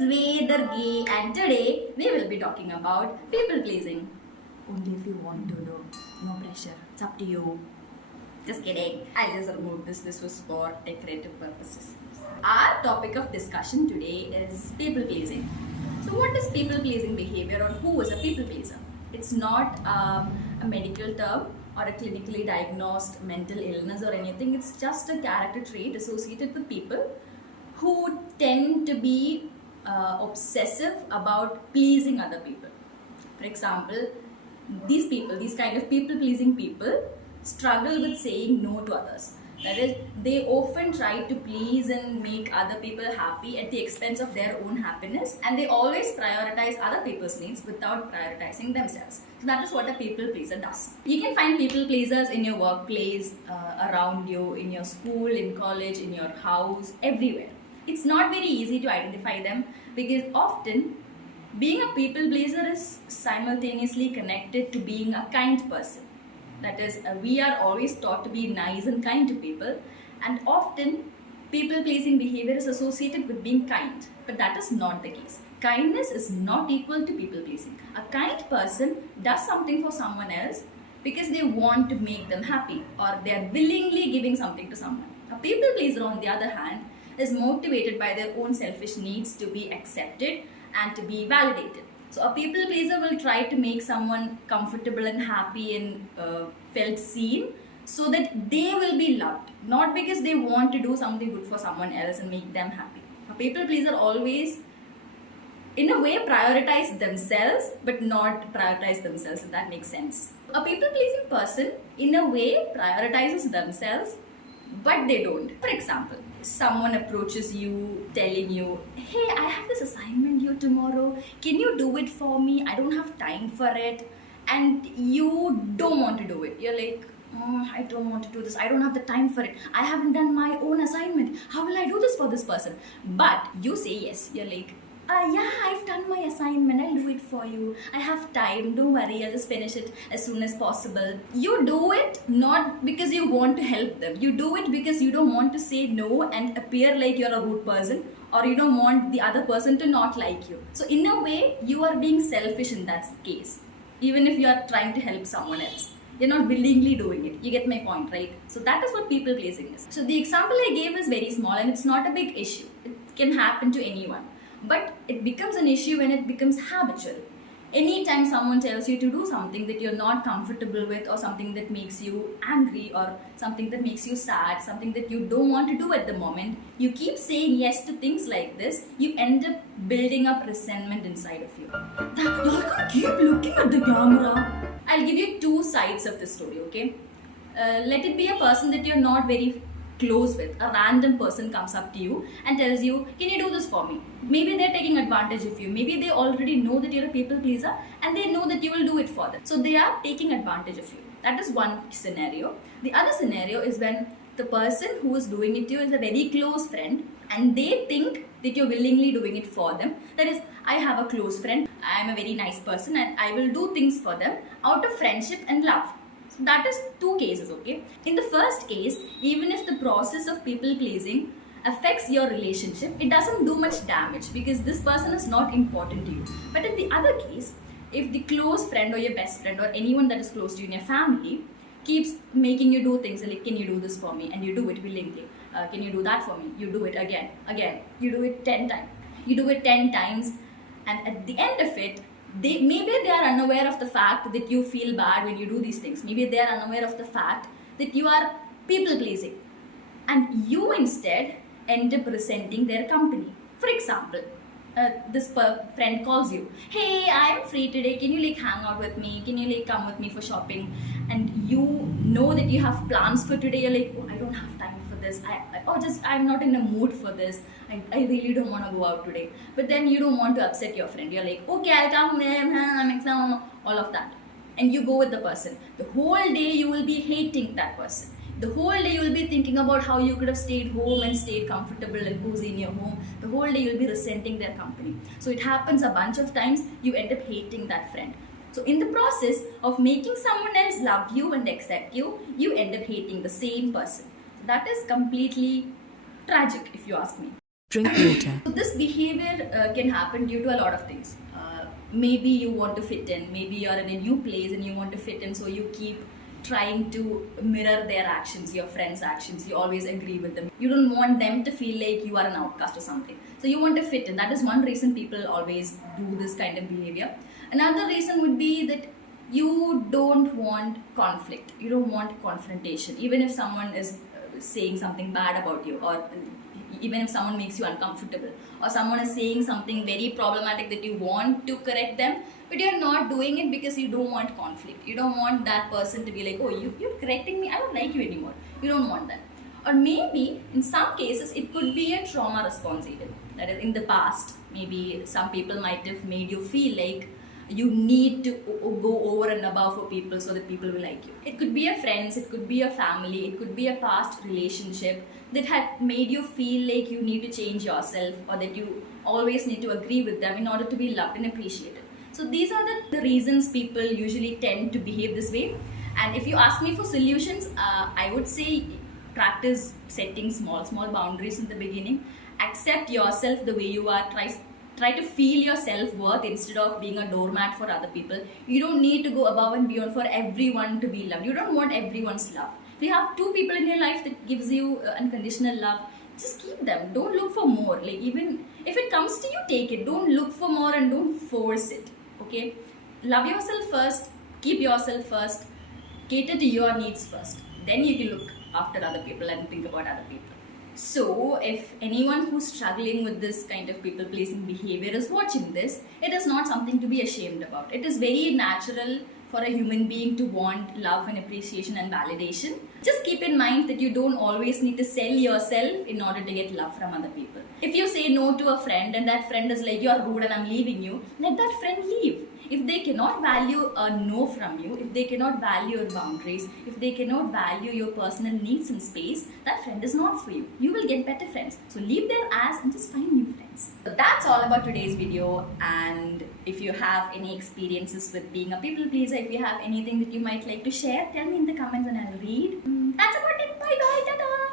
it's Durgee, and today we will be talking about people pleasing. Only if you want to though. No pressure. It's up to you. Just kidding. I'll just remove this. This was for decorative purposes. Our topic of discussion today is people pleasing. So what is people pleasing behavior, or who is a people pleaser? It's not a medical term or a clinically diagnosed mental illness or anything. It's just a character trait associated with people who tend to be obsessive about pleasing other people. For example, these kind of people-pleasing people struggle with saying no to others. That is, they often try to please and make other people happy at the expense of their own happiness, and they always prioritize other people's needs without prioritizing themselves. So that is what a people pleaser does. You can find people pleasers in your workplace, around you, in your school, in college, in your house, everywhere. It's not very easy to identify them because often being a people pleaser is simultaneously connected to being a kind person. That is, we are always taught to be nice and kind to people, and often people pleasing behavior is associated with being kind, but that is not the case. Kindness is not equal to people pleasing. A kind person does something for someone else because they want to make them happy, or they are willingly giving something to someone. A people pleaser, on the other hand, is motivated by their own selfish needs to be accepted and to be validated. So a people pleaser will try to make someone comfortable and happy and felt seen so that they will be loved, not because they want to do something good for someone else and make them happy. A people pleaser always, in a way, prioritize themselves but not prioritize themselves, if that makes sense. A people pleasing person, in a way, prioritizes themselves but they don't. For example, someone approaches you telling you, hey, I have this assignment due tomorrow, can you do it for me? I don't have time for it. And you don't want to do it. You're like, I don't want to do this, I don't have the time for it, I haven't done my own assignment, how will I do this for this person? But you say yes. You're like, yeah, I've done my assignment, I'll do it for you, I have time, don't worry, I'll just finish it as soon as possible. You do it not because you want to help them, you do it because you don't want to say no and appear like you're a rude person, or you don't want the other person to not like you. So in a way, you are being selfish in that case, even if you are trying to help someone else. You're not willingly doing it. You get my point, right? So that is what people pleasing is. So the example I gave is very small and it's not a big issue. It can happen to anyone. But it becomes an issue when it becomes habitual. Anytime someone tells you to do something that you're not comfortable with, or something that makes you angry, or something that makes you sad, something that you don't want to do at the moment, you keep saying yes to things like this, you end up building up resentment inside of you. Y'all can't keep looking at the camera. I'll give you two sides of the story, okay? Let it be a person that you're not very close with. A random person comes up to you and tells you, can you do this for me? Maybe they're taking advantage of you. Maybe they already know that you're a people pleaser and they know that you will do it for them. So they are taking advantage of you. That is one scenario. The other scenario is when the person who is doing it to you is a very close friend and they think that you're willingly doing it for them. That is, I have a close friend, I am a very nice person and I will do things for them out of friendship and love. That is two cases, okay? In the first case, even if the process of people pleasing affects your relationship, it doesn't do much damage because this person is not important to you. But in the other case, if the close friend or your best friend or anyone that is close to you in your family keeps making you do things like, can you do this for me? And you do it willingly. Can you do that for me? You do it again. You do it 10 times. You do it 10 times. And at the end of it, maybe they are unaware of the fact that you feel bad when you do these things. Maybe they are unaware of the fact that you are people pleasing. And you instead end up resenting their company. For example, this friend calls you, hey, I'm free today, can you like hang out with me, can you like come with me for shopping? And you know that you have plans for today. You're like, oh, I don't have time for this, I'm not in the mood for this, I really don't want to go out today. But then you don't want to upset your friend. You're like, okay, I'll come, I'm excited, all of that. And you go with the person. The whole day you will be hating that person. The whole day you will be thinking about how you could have stayed home and stayed comfortable and cozy in your home. The whole day you'll be resenting their company. So it happens a bunch of times, you end up hating that friend. So in the process of making someone else love you and accept you, you end up hating the same person. That is completely tragic if you ask me. Drink water. So this behavior can happen due to a lot of things. Maybe you want to fit in, maybe you're in a new place and you want to fit in, so you keep trying to mirror their actions, your friends' actions. You always agree with them. You don't want them to feel like you are an outcast or something. So you want to fit in. That is one reason people always do this kind of behavior. Another reason would be that you don't want conflict. You don't want confrontation. Even if someone is saying something bad about you, or even if someone makes you uncomfortable, or someone is saying something very problematic that you want to correct them, but you're not doing it because you don't want conflict. You don't want that person to be like, oh, you're correcting me, I don't like you anymore. You don't want that. Or maybe in some cases it could be a trauma response even. That is, in the past, maybe some people might have made you feel like you need to go over and above for people so that people will like you. It could be a friends, it could be a family, it could be a past relationship that had made you feel like you need to change yourself, or that you always need to agree with them in order to be loved and appreciated. So these are the reasons people usually tend to behave this way. And if you ask me for solutions, I would say practice setting small boundaries in the beginning. Accept yourself the way you are. Try to feel your self-worth instead of being a doormat for other people. You don't need to go above and beyond for everyone to be loved. You don't want everyone's love. If you have two people in your life that gives you unconditional love, just keep them. Don't look for more. Like, even if it comes to you, take it. Don't look for more and don't force it. Okay? Love yourself first. Keep yourself first. Cater to your needs first. Then you can look after other people and think about other people. So, if anyone who's struggling with this kind of people-pleasing behavior is watching this, it is not something to be ashamed about. It is very natural for a human being to want love and appreciation and validation. Just keep in mind that you don't always need to sell yourself in order to get love from other people. If you say no to a friend and that friend is like, you're rude and I'm leaving you, let that friend leave. If they cannot value a no from you, if they cannot value your boundaries, if they cannot value your personal needs and space, that friend is not for you. You will get better friends. So leave their ass and just find new friends. So that's all about today's video. And if you have any experiences with being a people pleaser, if you have anything that you might like to share, tell me in the comments and I'll read. That's about it. Bye bye. Ta-da.